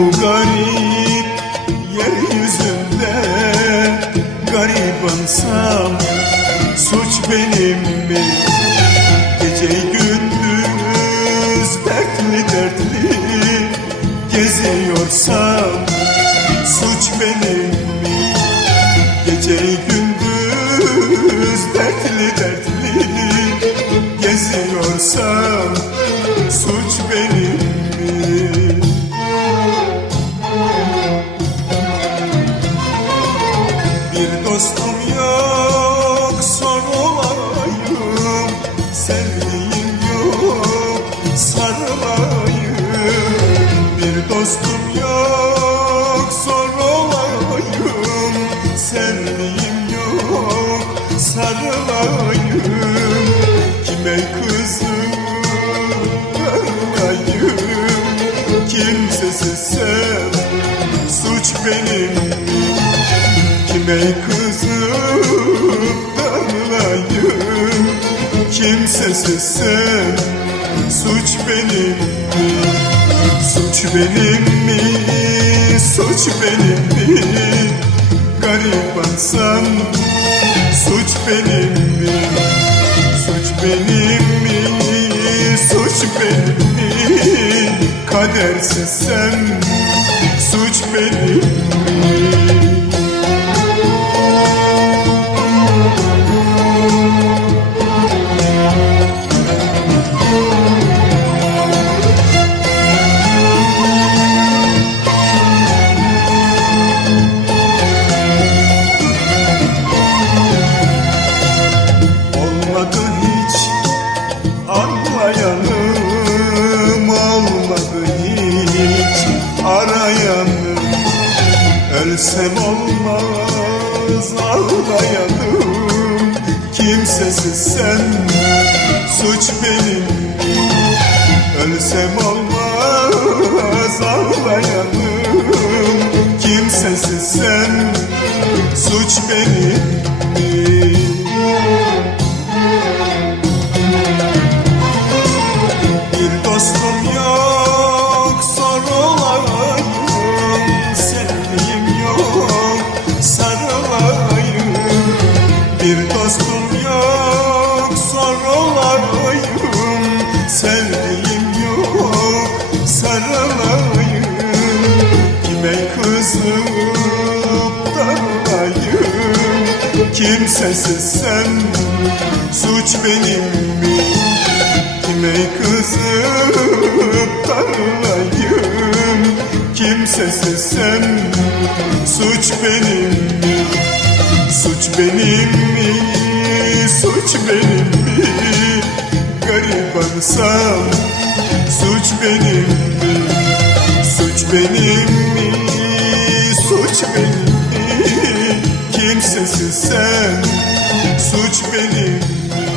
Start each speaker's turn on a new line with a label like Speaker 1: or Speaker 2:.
Speaker 1: Bu garip yeryüzünde garibansam Suç benim mi? Gece gündüz dertli dertli geziyorsam Suç benim mi? Gece gündüz dertli dertli geziyorsam Suç benim? Bir dostum yok sor olayım dostum yok sor olayım. Sevdiğim yok sarılayım. Kime kızım Kimsesiz sev suç benim. Kime kızıp darlayım Kimsesiz sen Suç benim mi? Suç benim mi? Suç benim mi? Garibansam Suç benim mi? Suç benim mi? Suç benim mi? Kadersizsem Suç benim mi? Ölsem olmaz ağlayanım Kimsesiz sen suç benim. Ölsem olmaz ağlayanım Kimsesiz sen suç benim Bir dostum yok sor olayım Sevdiğim yok sarılayım Kime kızıp darlayım Kimsesiz sen suç benim mi? Kime kızıp darlayım Kimsesiz sen Suç benim mi? Suç benim? Suç benim mi? Garibansam Suç benim mi? Suç benim mi? Suç benim mi? Kimsesiz sen Suç benim mi?